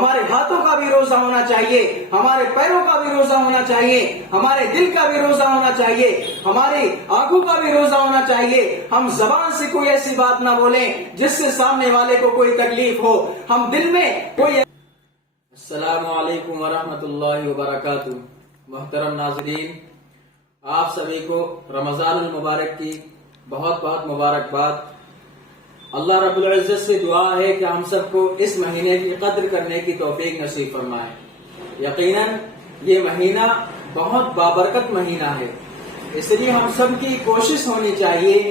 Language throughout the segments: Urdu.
ہمارے ہاتھوں کا بھی روزہ ہونا چاہیے، ہمارے پیروں کا بھی روزہ ہونا چاہیے، ہمارے دل کا بھی روزہ ہونا چاہیے، ہماری آنکھوں کا بھی روزہ ہونا چاہیے۔ ہم زبان سے کوئی ایسی بات نہ بولیں جس سے سامنے والے کو کوئی تکلیف ہو، ہم دل میں کوئی۔ السلام علیکم ورحمۃ اللہ وبرکاتہ۔ محترم ناظرین، آپ سبھی کو رمضان المبارک کی بہت بہت مبارکباد۔ اللہ رب العزت سے دعا ہے کہ ہم سب کو اس مہینے کی قدر کرنے کی توفیق نصیب فرمائے۔ یقیناً یہ مہینہ بہت بابرکت مہینہ ہے، اس لیے ہم سب کی کوشش ہونی چاہیے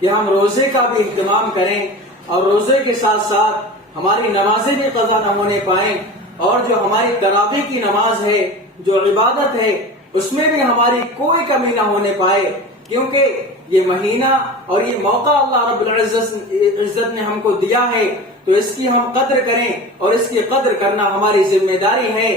کہ ہم روزے کا بھی اہتمام کریں اور روزے کے ساتھ ساتھ ہماری نمازیں بھی قضا نہ ہونے پائیں، اور جو ہماری تراویح کی نماز ہے، جو عبادت ہے، اس میں بھی ہماری کوئی کمی نہ ہونے پائے، کیونکہ یہ مہینہ اور یہ موقع اللہ رب العزت نے ہم کو دیا ہے، تو اس کی ہم قدر کریں، اور اس کی قدر کرنا ہماری ذمہ داری ہے۔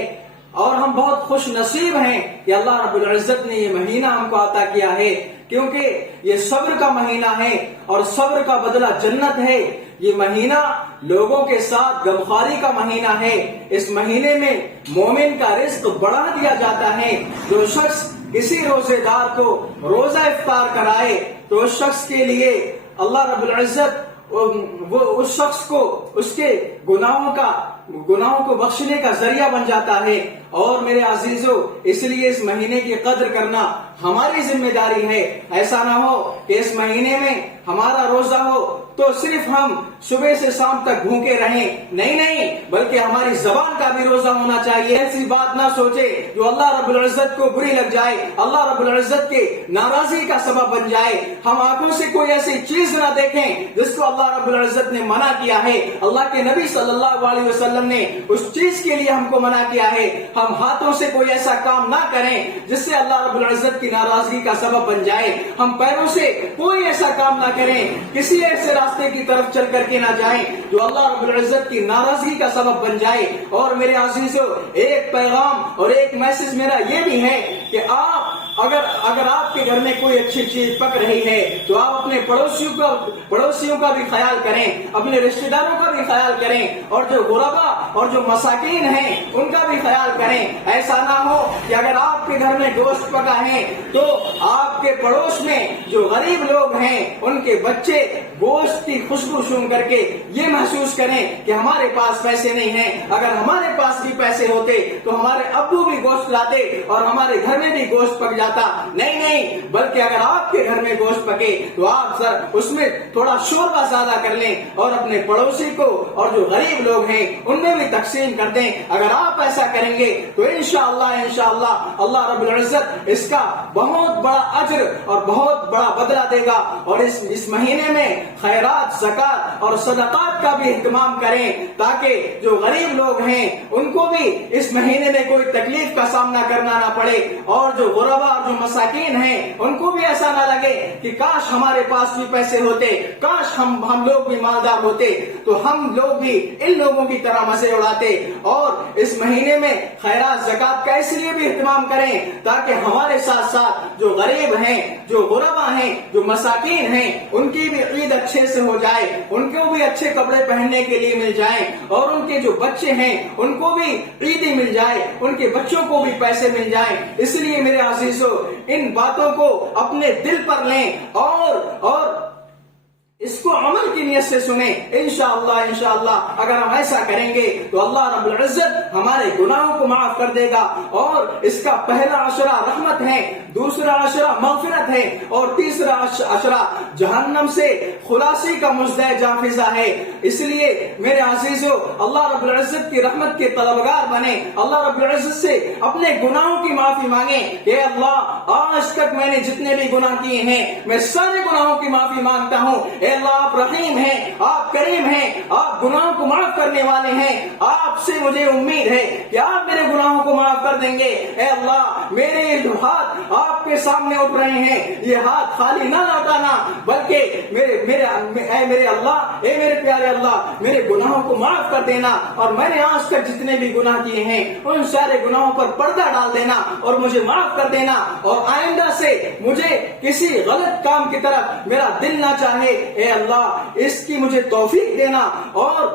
اور ہم بہت خوش نصیب ہیں کہ اللہ رب العزت نے یہ مہینہ ہم کو عطا کیا ہے، کیونکہ یہ صبر کا مہینہ ہے اور صبر کا بدلہ جنت ہے۔ یہ مہینہ لوگوں کے ساتھ غمخواری کا مہینہ ہے۔ اس مہینے میں مومن کا رزق بڑھا دیا جاتا ہے۔ جو شخص کسی روزے دار کو روزہ افطار کرائے تو اس شخص کے لیے اللہ رب العزت وہ اس شخص کو اس کے گناہوں کو بخشنے کا ذریعہ بن جاتا ہے۔ اور میرے عزیزو، اس لیے اس مہینے کی قدر کرنا ہماری ذمہ داری ہے۔ ایسا نہ ہو کہ اس مہینے میں ہمارا روزہ ہو تو صرف ہم صبح سے شام تک بھوکے رہیں، نہیں، بلکہ ہماری زبان کا بھی روزہ ہونا چاہیے۔ ایسی بات نہ سوچے جو اللہ رب العزت کو بری لگ جائے، اللہ رب العزت کے ناراضگی کا سبب بن جائے۔ ہم آنکھوں سے کوئی ایسی چیز نہ دیکھیں جس کو اللہ رب العزت نے منع کیا ہے۔ اللہ کے نبی صلی اللہ علیہ وسلم نے اس چیز کے لیے ہم کو منع کیا ہے۔ ہم ہاتھوں سے کوئی ایسا کام نہ کریں جس سے اللہ رب العزت کی ناراضگی کا سبب بن جائے۔ ہم پیروں سے کوئی ایسا کام نہ کریں، کسی ایسے راستے کی طرف چل کر کے نہ جائیں جو اللہ رب العزت کی ناراضگی کا سبب بن جائے۔ اور میرے عزیزو، ایک پیغام اور ایک میسج میرا یہ بھی ہے کہ اگر آپ کے گھر میں کوئی اچھی چیز پک رہی ہے تو آپ اپنے پڑوسیوں کا بھی خیال کریں، اپنے رشتہ داروں کا بھی خیال کریں، اور جو غربا اور جو مساکین ہیں ان کا بھی خیال کریں۔ ایسا نہ ہو کہ اگر آپ کے گھر میں گوشت پکا ہے تو آپ کے پڑوس میں جو غریب لوگ ہیں ان کے بچے گوشت کی خوشبو سون کر کے یہ محسوس کریں کہ ہمارے پاس پیسے نہیں ہیں۔ اگر ہمارے پاس بھی پیسے ہوتے تو ہمارے ابو بھی گوشت لاتے اور ہمارے گھر میں بھی گوشت پک جاتا۔ نہیں، بلکہ اگر آپ کے گھر میں گوشت پکے تو آپ اس میں تھوڑا شوربہ زیادہ کر لیں اور اپنے پڑوسی کو اور جو غریب لوگ ہیں ان میں بھی تقسیم کر دیں۔ اگر آپ ایسا کریں گے تو انشاءاللہ اللہ رب العزت اس کا بہت بڑا اجر اور بہت بڑا بدلہ دے گا۔ اور اس مہینے میں خیرات، زکات اور صدقات کا بھی اہتمام کریں تاکہ جو غریب لوگ ہیں ان کو بھی اس مہینے میں کوئی تکلیف کا سامنا کرنا نہ پڑے، اور جو غربا اور جو مساکین ہیں ان کو بھی ایسا نہ لگے کہ کاش ہمارے پاس بھی پیسے ہوتے، کاش ہم لوگ بھی مالدار ہوتے تو ہم لوگ بھی ان لوگوں کی طرح مزے اڑاتے۔ اور اس مہینے میں خیرات، زکات کا اس لیے بھی اہتمام کریں تاکہ ہمارے ساتھ ساتھ جو غریب ہیں، جو غربا ہیں، جو مساکین ہیں، ان کی بھی عید اچھے سے ہو جائے، ان کو بھی اچھے کپڑے پہننے کے لیے مل جائیں، اور ان کے جو بچے ہیں ان کو بھی عیدی مل جائے، ان کے بچوں کو بھی پیسے مل جائیں۔ اس لیے میرے عزیزو، ان باتوں کو اپنے دل پر لیں اور اس کو عمل کی نیت سے سنیں۔ انشاءاللہ اگر ہم ایسا کریں گے تو اللہ رب العزت ہمارے گناہوں کو معاف کر دے گا، اور اس کا پہلا عشرہ رحمت ہے، دوسرا عشرہ مغفرت ہے، اور تیسرا عشرہ جہنم سے خلاصی کا مزدہ جافزہ ہے۔ اس لیے میرے عزیزو، اللہ رب العزت کی رحمت کے طلبگار بنے، اللہ رب العزت سے اپنے گناہوں کی معافی مانگیں کہ اللہ، آج تک میں نے جتنے بھی گناہ کیے ہیں میں سارے گناہوں کی معافی مانگتا ہوں۔ اے اللہ، آپ رحیم ہیں، آپ کریم ہیں، آپ گناہوں کو معاف کرنے والے ہیں، آپ سے مجھے امید ہے کہ آپ میرے گناہوں کو معاف کر دیں گے۔ اے اللہ، میرے جو ہاتھ آپ کے سامنے اٹھ رہے ہیں یہ ہاتھ خالی نہ لوٹانا، بلکہ میرے اللہ، اے میرے پیارے اللہ، میرے گناہوں کو معاف کر دینا، اور میں نے آج تک جتنے بھی گناہ کیے ہیں ان سارے گناہوں پر پردہ ڈال دینا اور مجھے معاف کر دینا، اور آئندہ سے مجھے کسی غلط کام کی طرف میرا دل نہ چاہے۔ اے اللہ، اس کی مجھے توفیق دینا، اور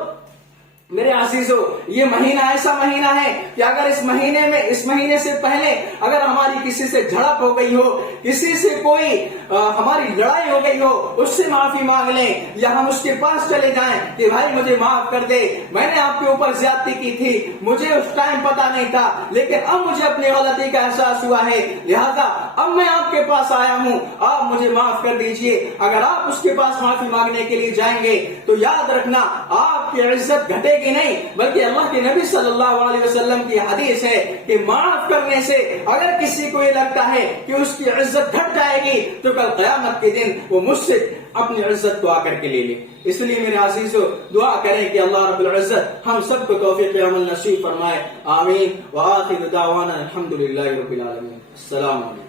میرے عزیزو، یہ مہینہ ایسا مہینہ ہے کہ اگر اس مہینے سے پہلے اگر ہماری کسی سے جھڑپ ہو گئی ہو، کسی سے کوئی ہماری لڑائی ہو گئی ہو، اس سے معافی مانگ لیں، یا ہم اس کے پاس چلے جائیں کہ بھائی مجھے معاف کر دے، میں نے آپ کے اوپر زیادتی کی تھی، مجھے اس ٹائم پتا نہیں تھا، لیکن اب مجھے اپنی غلطی کا احساس ہوا ہے، لہذا اب میں آپ کے پاس آیا ہوں، آپ مجھے معاف کر دیجئے۔ اگر آپ اس کے پاس معافی مانگنے کے لیے جائیں گے تو یاد رکھنا آپ کی عزت گھٹے گی نہیں، بلکہ اللہ کے نبی صلی اللہ علیہ وسلم کی حدیث ہے کہ معاف کرنے سے اگر کسی کو یہ لگتا ہے کہ اس کی عزت گھٹ جائے گی تو کل قیامت کے دن وہ مجھ سے اپنی عزت دعا کر کے لے لے۔ اس لیے میرے عزیزو، دعا کریں کہ اللہ رب العزت ہم سب کو توفیق عمل نصیب فرمائے، آمین۔ وآخر دعوانا الحمدللہ رب العالمین۔ السلام علیکم۔